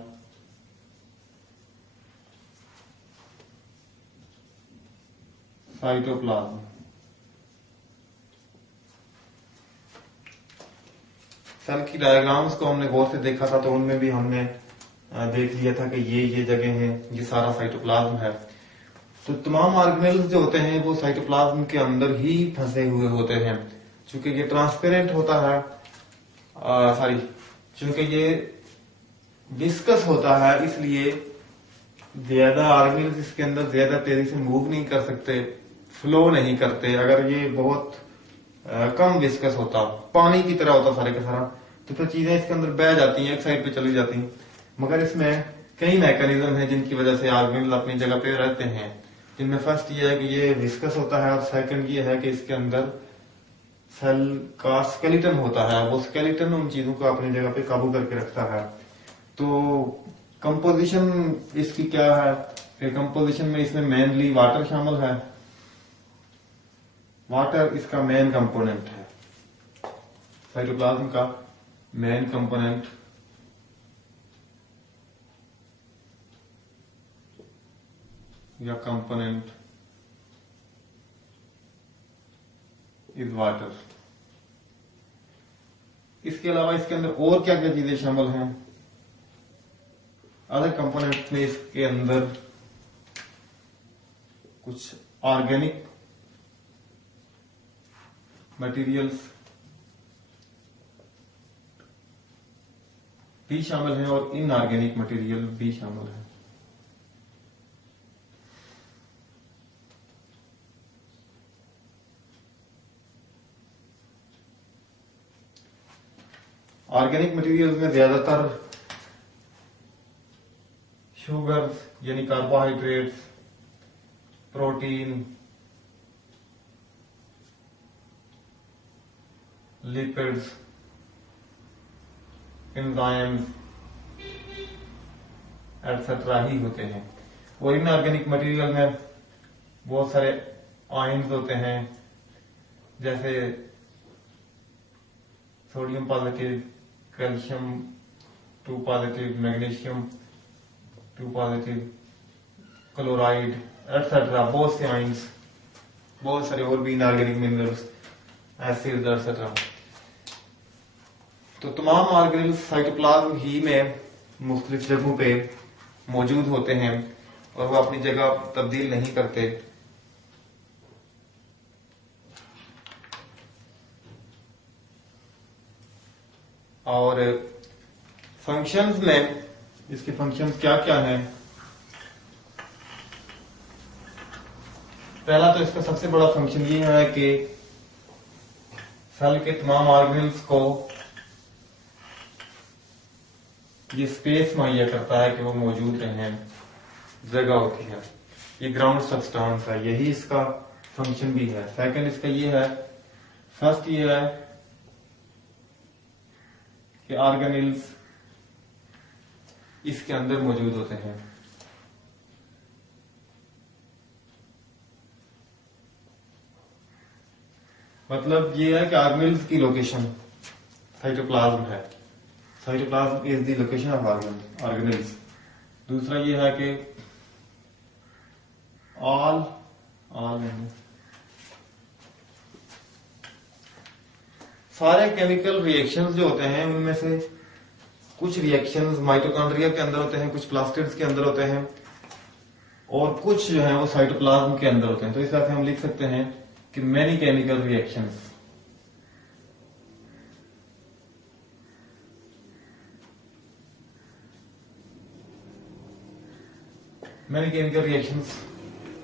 cytoplasm. Cell की डायग्राम्स को हमने गौर से देखा था, तो उनमें भी हमने देख लिया था कि ये जगह है, ये सारा साइटोप्लाज्म है। तो तमाम ऑर्गेनेल्स जो होते हैं वो साइटोप्लाज्म के अंदर ही फंसे हुए होते हैं। चूंकि ये ट्रांसपेरेंट होता है, चूंकि ये विस्कस होता है, इसलिए ज्यादा ऑर्गेनेल्स इसके अंदर ज्यादा तेजी से मूव नहीं कर सकते, फ्लो नहीं करते। अगर ये बहुत कम विस्कस होता, पानी की तरह होता सारे का सारा, तो फिर चीजें इसके अंदर बह जाती हैं, एक साइड पे चली जाती। मगर इसमें कई मैकेनिज्म है जिनकी वजह से ऑर्गेनेल अपनी जगह पे रहते हैं। जिनमें फर्स्ट ये है कि ये विस्कस होता है, और सेकंड ये है कि इसके अंदर सेल का स्केलेटन होता है। वो स्केलेटन उन चीजों को अपनी जगह पे काबू करके रखता है। तो कंपोजिशन इसकी क्या है कि कंपोजिशन में इसमें मेनली वाटर शामिल है। वाटर इसका मेन कंपोनेंट है, साइटोप्लाज्म का मेन कंपोनेंट या कंपोनेंट इज वाटर। इसके अलावा इसके अंदर और क्या क्या चीजें शामिल हैं? अदर कंपोनेंट में इसके अंदर कुछ ऑर्गेनिक मटेरियल्स भी शामिल हैं और इनऑर्गेनिक मटेरियल भी शामिल है। ऑर्गेनिक मटेरियल्स में ज्यादातर शुगर्स यानी carbohydrates, protein, lipids, enzymes etcetera ही होते हैं। और इनऑर्गेनिक मटेरियल में बहुत सारे आयन्स होते हैं, जैसे sodium positive, calcium 2 positive, magnesium 2 positive, chloride etcetera, बहुत से आयन्स, बहुत सारे और भी इनऑर्गेनिक मिनरल्स, एसिड एटसेट्रा। तो तमाम ऑर्गेनेल्स साइटोप्लाज्म ही में मुख्तलिफ जगहों पे मौजूद होते हैं और वो अपनी जगह तब्दील नहीं करते। और फंक्शंस में इसके फंक्शंस क्या क्या हैं? पहला तो इसका सबसे बड़ा फंक्शन ये है कि सेल के तमाम ऑर्गेनेल्स को ये स्पेस मुहैया करता है कि वो मौजूद रहें, जगह होती है। ये ग्राउंड सब्सटेंस है, यही इसका फंक्शन भी है। सेकंड इसका ये है, फर्स्ट ये है कि ऑर्गेनेल्स इसके अंदर मौजूद होते हैं। मतलब ये है कि ऑर्गेनेल्स की लोकेशन साइटोप्लाज्म है। Cytoplasm is the location of organelles. दूसरा ये है कि ऑल सारे केमिकल रिएक्शंस जो होते हैं उनमें से कुछ रिएक्शंस माइटोकॉन्ड्रिया के अंदर होते हैं, कुछ प्लास्टिड्स के अंदर होते हैं और कुछ जो है वो साइटोप्लाज्म के अंदर होते हैं। तो इस तरह से हम लिख सकते हैं कि many chemical reactions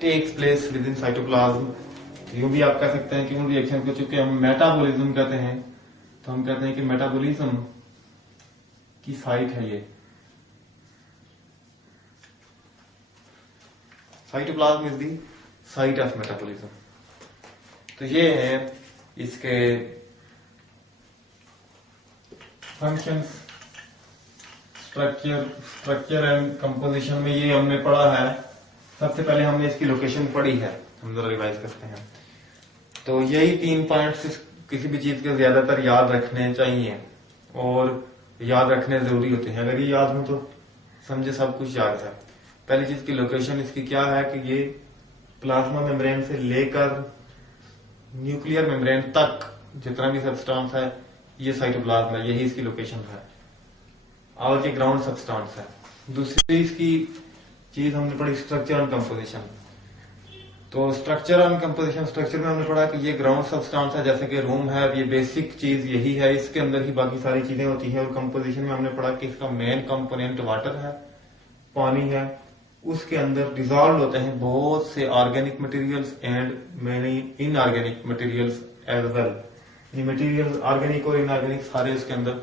takes place within cytoplasm. यूं भी आप कह सकते हैं कि उन रिएक्शन को चूंकि हम मेटाबॉलिज्म कहते हैं तो हम कहते हैं कि मेटाबॉलिज्म की साइट है ये। Cytoplasm is the site of metabolism. तो ये है इसके फंक्शंस। स्ट्रक्चर एंड कंपोजिशन में ये हमने पढ़ा है। सबसे पहले हमने इसकी लोकेशन पढ़ी है, हम जरा रिवाइज करते हैं। तो यही 3 पॉइंट्स किसी भी चीज के ज्यादातर याद रखने चाहिए और याद रखने जरूरी होते हैं। अगर ये याद हो तो समझे सब कुछ याद है। पहली चीज की लोकेशन इसकी क्या है कि ये प्लाज्मा मेम्ब्रेन से लेकर न्यूक्लियर मेम्ब्रेन तक जितना भी सब्सटेंस है ये साइटोप्लाज्म है, यही इसकी लोकेशन है और ये ग्राउंड सब्सटेंस है। दूसरी इसकी चीज हमने पढ़ी स्ट्रक्चर एंड कंपोजिशन। तो स्ट्रक्चर एंड कंपोजिशन, स्ट्रक्चर में हमने पढ़ा कि ये ग्राउंड सब्सटेंस है, जैसे कि रूम है, ये बेसिक चीज यही है, इसके अंदर ही बाकी सारी चीजें होती हैं। और कंपोजिशन में हमने पढ़ा कि इसका मेन कंपोनेंट वाटर है, पानी है, उसके अंदर डिजॉल्व होते हैं बहुत से organic materials and many inorganic materials as well. ये मटेरियल ऑर्गेनिक और इनऑर्गेनिक सारे इसके अंदर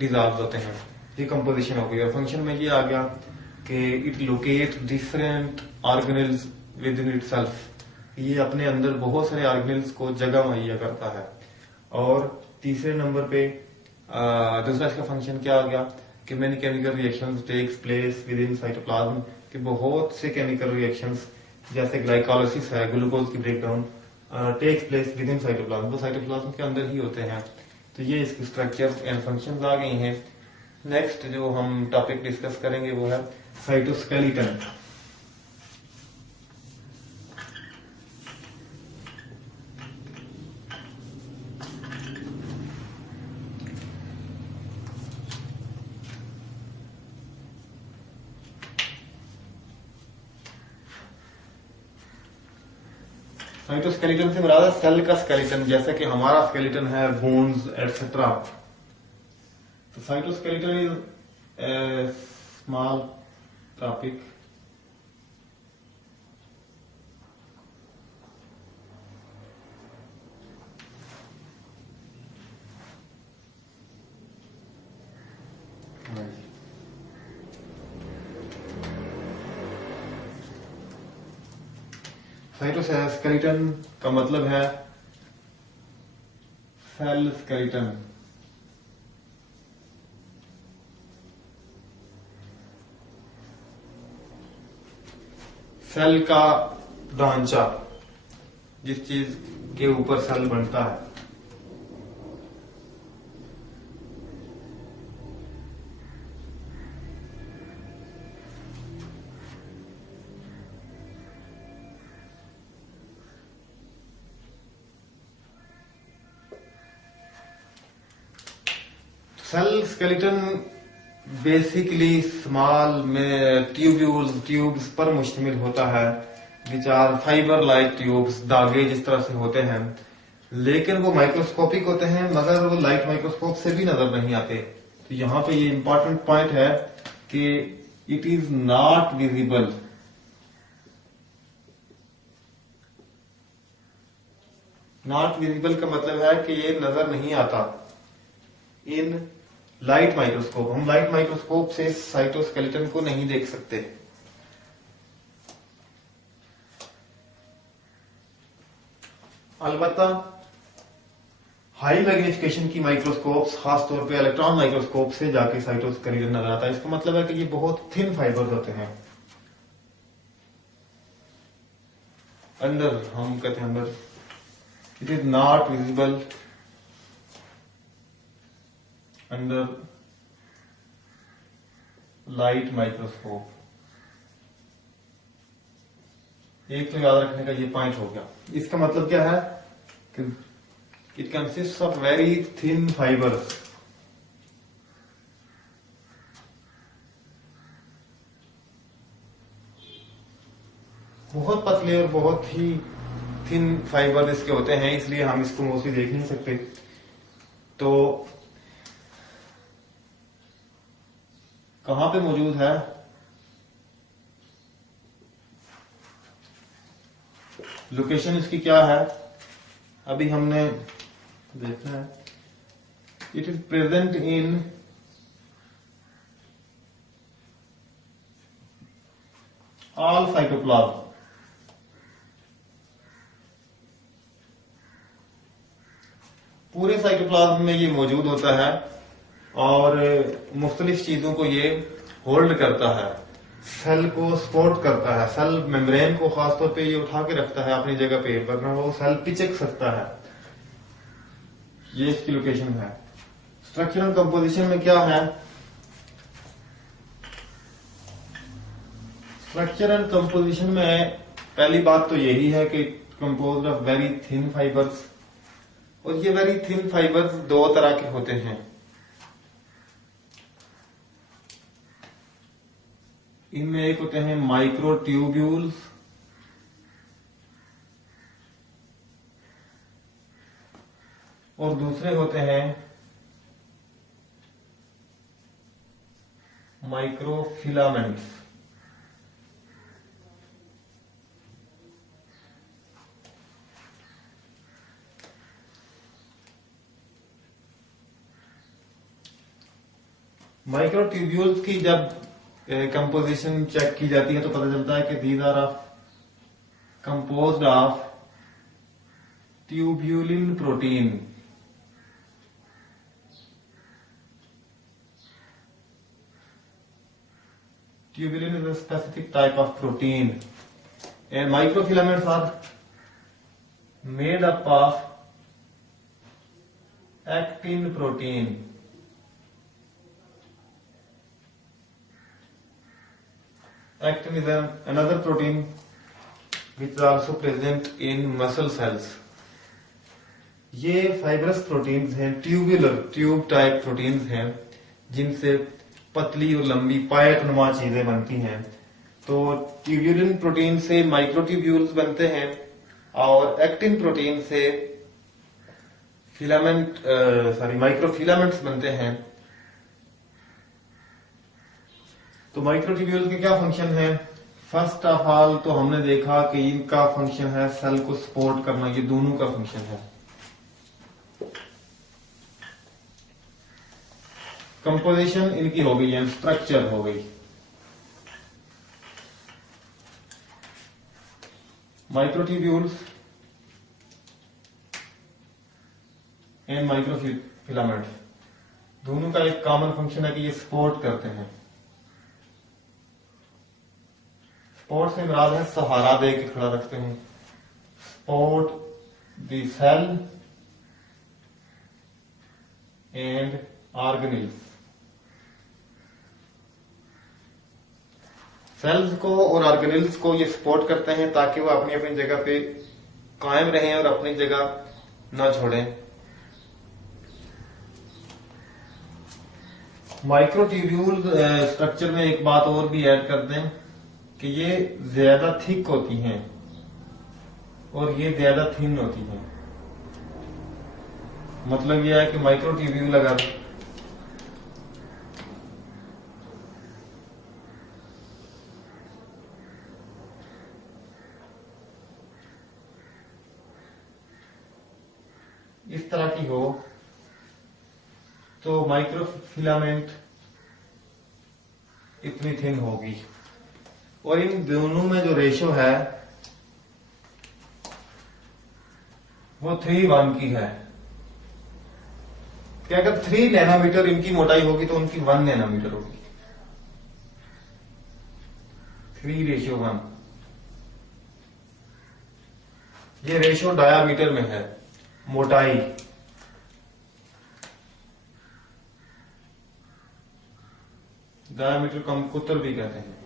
डिजॉल्व होते हैं। ये कंपोजिशन हो गई। और फंक्शन में ये आ गया कि it locate different organelles with in itself. ये अपने अंदर बहुत सारे ऑर्गेनेल्स को जगह मुहैया करता है। और तीसरे नंबर पे दूसरा इसका फंक्शन क्या आ गया कि many chemical reactions takes place within cytoplasm, कि बहुत से केमिकल रिएक्शंस जैसे ग्लाइकोलाइसिस है, ग्लूकोज की breakdown takes place within cytoplasm, वो साइटोप्लाज्म के अंदर ही होते हैं। तो ये इसकी स्ट्रक्चर एंड फंक्शंस आ गई हैं। नेक्स्ट जो हम टॉपिक डिस्कस करेंगे वो है साइटोस्केलेटन। साइटोस्केलेटन से मुराद है सेल का स्केलेटन, जैसे कि हमारा स्केलेटन है, बोन्स एटसेट्रा। तो cytoskeleton is a small topic cytoskeleton का मतलब है सेल स्केलेटन। सेल का ढांचा, जिस चीज के ऊपर सेल बनता है। सेल स्केलेटन बेसिकली स्मॉल में ट्यूब्स पर मुश्तमिल होता है, which are fibre like tubes, धागे जिस तरह से होते हैं लेकिन वो माइक्रोस्कोपिक होते हैं, मगर वो लाइट माइक्रोस्कोप से भी नजर नहीं आते। तो यहां पे ये इंपॉर्टेंट पॉइंट है कि it is not visible. Not visible का मतलब है कि ये नजर नहीं आता इन लाइट माइक्रोस्कोप। हम लाइट माइक्रोस्कोप से साइटोस्केलेटन को नहीं देख सकते। अलबत्ता हाई मैग्निफिकेशन की माइक्रोस्कोप्स, खासतौर पे इलेक्ट्रॉन माइक्रोस्कोप से जाके साइटोस्केलेटन नजर आता है। इसका मतलब है कि ये बहुत थिन फाइबर्स होते हैं। अंदर हम कहते हैं अंदर, it is not visible under light microscope. एक तो याद रखने का ये पॉइंट हो गया। इसका मतलब क्या है कि it consist of very thin fibres. बहुत पतले और बहुत ही थिन फाइबर इसके होते हैं, इसलिए हम इसको मोस्टली देख नहीं सकते। तो कहां पे मौजूद है? लोकेशन इसकी क्या है अभी हमने देखना है। It is present in all cytoplasm. पूरे साइटोप्लाज्म में ये मौजूद होता है और मुख्तलिफ चीजों को ये होल्ड करता है, सेल को सपोर्ट करता है। सेल मेम्ब्रेन को खासतौर पे ये उठा के रखता है अपनी जगह पे, वरना वो सेल पिचक सकता है। ये इसकी लोकेशन है। स्ट्रक्चरल कंपोजिशन में क्या है? स्ट्रक्चरल कंपोजिशन में पहली बात तो यही है कि composed of very thin fibres. और ये वेरी थिन फाइबर्स दो तरह के होते हैं। इनमें एक होते हैं माइक्रोट्यूब्यूल्स और दूसरे होते हैं माइक्रोफिलामेंट्स। माइक्रोट्यूब्यूल्स की जब कंपोजिशन चेक की जाती है तो पता चलता है कि these are composed of tubulin protein. Tubulin is a specific type of protein and microfilaments are made up of actin protein. Actin is another protein which is also present in muscle cells. ये fibrous proteins हैं, tubular tube type proteins हैं, जिनसे पतली और लंबी पाइपनुमा चीजें बनती हैं। तो ट्यूबुलिन प्रोटीन से माइक्रोट्यूब्यूल्स बनते हैं और एक्टिन प्रोटीन से माइक्रोफिलामेंट्स बनते हैं। तो माइक्रोट्यूब्यूल के क्या फंक्शन है? फर्स्ट ऑफ ऑल तो हमने देखा कि इनका फंक्शन है सेल को सपोर्ट करना। ये दोनों का फंक्शन है। कंपोजिशन इनकी हो गई है, स्ट्रक्चर हो गई। माइक्रोट्यूब्यूल्स एंड माइक्रोफिलामेंट दोनों का एक कॉमन फंक्शन है कि ये सपोर्ट करते हैं। सपोर्ट से मुराद है सहारा दे के खड़ा रखते हैं। Support the cell and organelles. Cells को और ऑर्गेनेल्स को ये सपोर्ट करते हैं ताकि वो अपनी अपनी जगह पे कायम रहें और अपनी जगह न छोड़ें। माइक्रोट्यूब्यूल स्ट्रक्चर में एक बात और भी ऐड कर दें कि ये ज्यादा थिक होती हैं और ये ज्यादा थिन होती हैं। मतलब यह है कि माइक्रोट्यूब्यूल अगर इस तरह की हो तो माइक्रोफिलामेंट इतनी थिन होगी, और इन दोनों में जो रेशो है वो 3:1 की है। कि अगर 3 नैनोमीटर इनकी मोटाई होगी तो उनकी 1 नैनोमीटर होगी। 3:1 ये रेशो डायामीटर में है, मोटाई। डायामीटर को हम कुतर भी कहते हैं।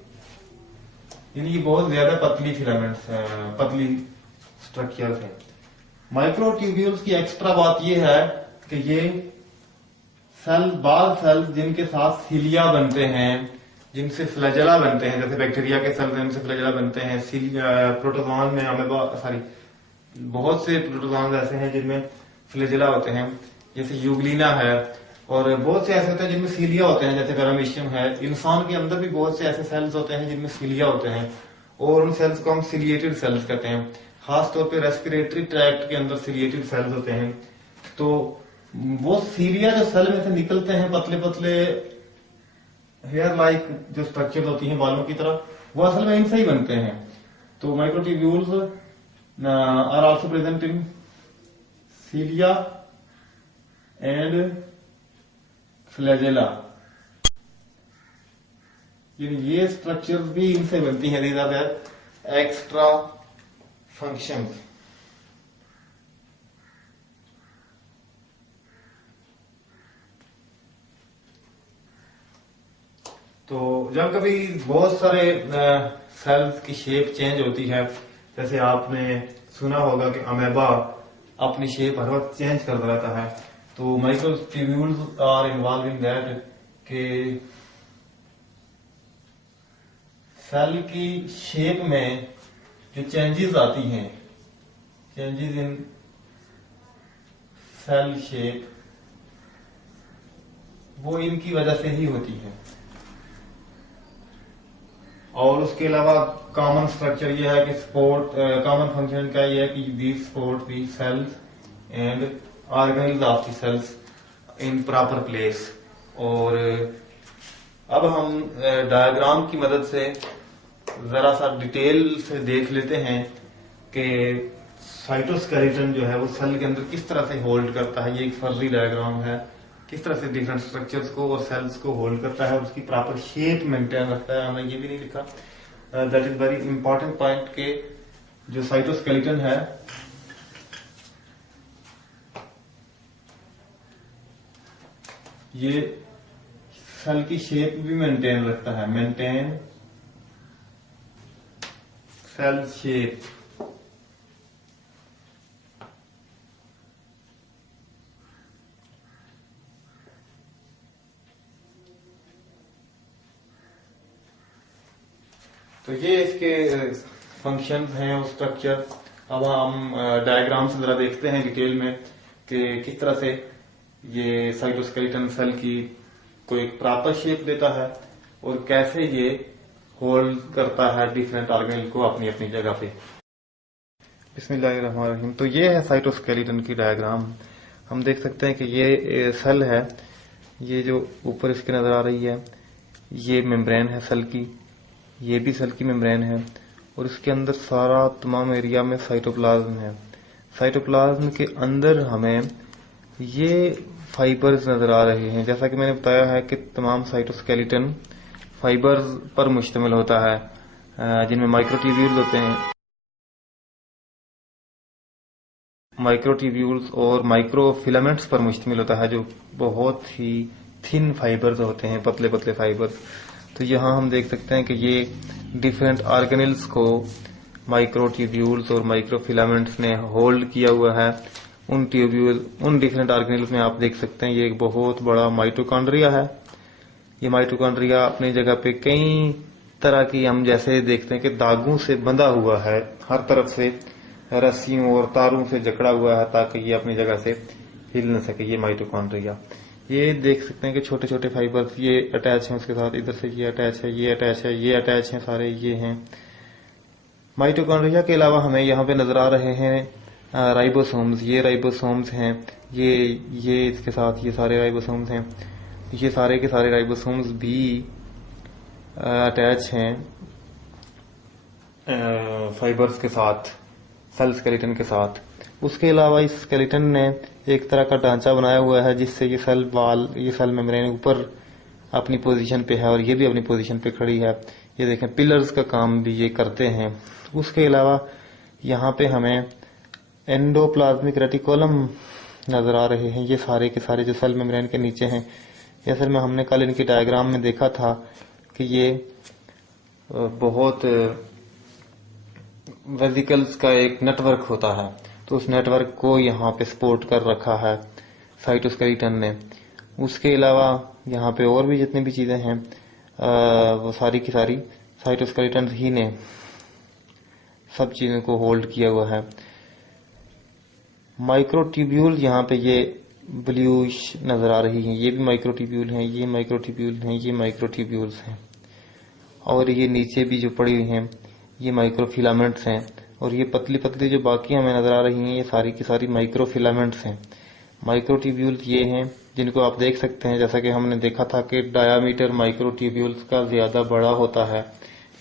यानी ये बहुत ज्यादा पतली फिलामेंट्स है, पतली स्ट्रक्चर्स है। माइक्रोट्यूब्यूल्स की एक्स्ट्रा बात यह है कि ये बाद सेल्स जिनके साथ सिलिया बनते हैं, जिनसे फ्लैजेला बनते हैं, जैसे बैक्टीरिया के सेल्स जिनसे फ्लैजेला बनते हैं, प्रोटोजोआन में बहुत से प्रोटोजोआन ऐसे हैं जिनमें फ्लैजेला होते हैं, जैसे यूग्लिना है, और बहुत से ऐसे होते हैं जिनमें सीलिया होते हैं, जैसे पैरामीशियम है। इंसान के अंदर भी बहुत से ऐसे सेल्स होते हैं जिनमें सीलिया होते हैं, और उन सेल्स को हम सिलिएटेड सेल्स कहते हैं। खासतौर पे रेस्पिरेटरी ट्रैक्ट के अंदर सिलिएटेड सेल्स होते हैं। तो वो सीलिया जो सेल में से निकलते हैं, पतले पतले हेयर लाइक जो स्ट्रक्चर होती हैं बालों की तरह, वो असल में इनसे ही बनते हैं। तो microtubules are also present in cilia and flagella. ये स्ट्रक्चर्स भी इनसे बनती हैं। These are their extra functions. तो जब कभी बहुत सारे सेल्स की शेप चेंज होती है, जैसे आपने सुना होगा कि अमेबा अपनी शेप हर वक्त चेंज करता रहता है, तो microtubules are involved in that के सेल की शेप में जो चेंजेस आती हैं, चेंजेस इन सेल शेप, वो इनकी वजह से ही होती है। और उसके अलावा कॉमन स्ट्रक्चर ये है कि कॉमन फंक्शन का ये है कि we support the cells and organelles of the cells in proper place. और अब हम डायग्राम की मदद से जरा सा डिटेल से देख लेते हैं कि साइटोस्केलेटन जो है वो सेल के अंदर किस तरह से होल्ड करता है। ये एक फर्जी डायग्राम है, किस तरह से डिफरेंट स्ट्रक्चर्स को और सेल्स को होल्ड करता है, उसकी प्रॉपर शेप मेंटेन रखता है। हमने ये भी नहीं लिखा, that is very important point के जो साइटोस्केलेटन है ये सेल की शेप भी मेंटेन रखता है। Maintain cell shape. तो ये इसके फंक्शंस हैं और स्ट्रक्चर। अब हम डायग्राम से जरा देखते हैं डिटेल में कि किस तरह से ये साइटोस्केलेटन सेल की को एक प्रॉपर शेप देता है और कैसे ये होल्ड करता है डिफरेंट ऑर्गेनल को अपनी अपनी जगह पे। बिस्मिल्लाहिर्रहमानिर्रहीम। तो ये है साइटोस्केलेटन की डायग्राम। हम देख सकते हैं कि ये सेल है, ये जो ऊपर इसके नजर आ रही है ये मेम्ब्रेन है सेल की, ये भी सेल की मेम्ब्रेन है, और इसके अंदर सारा तमाम एरिया में साइटोप्लाज्म है। साइटोप्लाज्म के अंदर हमें ये फाइबर्स नजर आ रहे हैं। जैसा कि मैंने बताया है कि तमाम साइटोस्केलेटन फाइबर्स पर मुश्तमिल होता है, जिनमें माइक्रोट्यूब्यूल्स होते हैं, माइक्रोट्यूब्यूल्स और माइक्रोफिलामेंट्स पर मुश्तमिल होता है, जो बहुत ही थिन फाइबर्स होते हैं, पतले पतले फाइबर्स। तो यहाँ हम देख सकते हैं कि ये डिफरेंट ऑर्गेनल्स को माइक्रोट्यूब्यूल्स और माइक्रोफिलामेंट्स ने होल्ड किया हुआ है। उन डिफरेंट ऑर्गेनल्स में आप देख सकते हैं ये एक बहुत बड़ा माइटोकॉन्ड्रिया है। ये माइटोकॉन्ड्रिया अपनी जगह पे कई तरह की, हम जैसे देखते हैं कि दागों से बंधा हुआ है, हर तरफ से रस्सियों और तारों से जकड़ा हुआ है ताकि ये अपनी जगह से हिल न सके, ये माइटोकॉन्ड्रिया। ये देख सकते हैं कि छोटे छोटे फाइबर्स ये अटैच हैं उसके साथ, इधर से ये अटैच है, ये अटैच है, ये अटैच है, सारे ये हैं। माइटोकॉन्ड्रिया के अलावा हमें यहाँ पे नजर आ रहे हैं राइबोसोम्स। ये राइबोसोम्स हैं, ये इसके साथ ये सारे राइबोसोम्स हैं। ये सारे के सारे राइबोसोम्स भी अटैच हैं फाइबर्स के साथ, सेल स्केलेटन के साथ। उसके अलावा इस स्केलेटन ने एक तरह का ढांचा बनाया हुआ है जिससे ये सेल वाल, ये सेल मेम्ब्रेन ऊपर अपनी पोजीशन पे है और ये भी अपनी पोजीशन पे खड़ी है। ये देखें, पिलर्स का काम भी ये करते हैं। उसके अलावा यहाँ पे हमें एंडोप्लाज्मिक रेटिकुलम नजर आ रहे हैं। ये सारे के सारे जो सेल मेम्ब्रेन के नीचे हैं, ये असल में हमने कल इनकी डायग्राम में देखा था कि ये बहुत वेसिकल्स का एक नेटवर्क होता है, तो उस नेटवर्क को यहाँ पे सपोर्ट कर रखा है साइटोस्केलेटन ने। उसके अलावा यहाँ पे और भी जितनी भी चीजें हैं वो सारी की सारी साइटोस्केलेटन ही ने सब चीजों को होल्ड किया हुआ है। माइक्रोट्यूब्यूल यहाँ पे ये ब्लूइश नजर आ रही हैं, ये भी माइक्रोट्यूब्यूल हैं, ये माइक्रोट्यूब्यूल हैं, ये माइक्रोट्यूब्यूल्स हैं। और ये नीचे भी जो पड़ी हुई हैं ये माइक्रोफिलामेंट्स हैं। और ये पतली पतली जो बाकी हमें नजर आ रही हैं ये सारी की सारी माइक्रोफिलामेंट्स हैं। माइक्रोट्यूब्यूल्स ये हैं जिनको आप देख सकते हैं, जैसा कि हमने देखा था कि डायामीटर माइक्रोट्यूब्यूल्स का ज्यादा बड़ा होता है।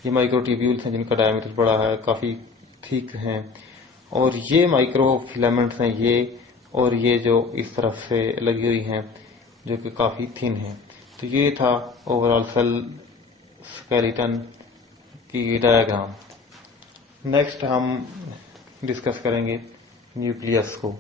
ये माइक्रोट्यूब्यूल्स हैं जिनका डायामीटर बड़ा है, काफी थिक हैं। और ये माइक्रोफिलामेंट्स हैं ये, और ये जो इस तरफ से लगी हुई हैं जो कि काफी थिन है। तो ये था ओवरऑल सेल स्केलेटन की डायग्राम। नेक्स्ट हम डिस्कस करेंगे न्यूक्लियस को।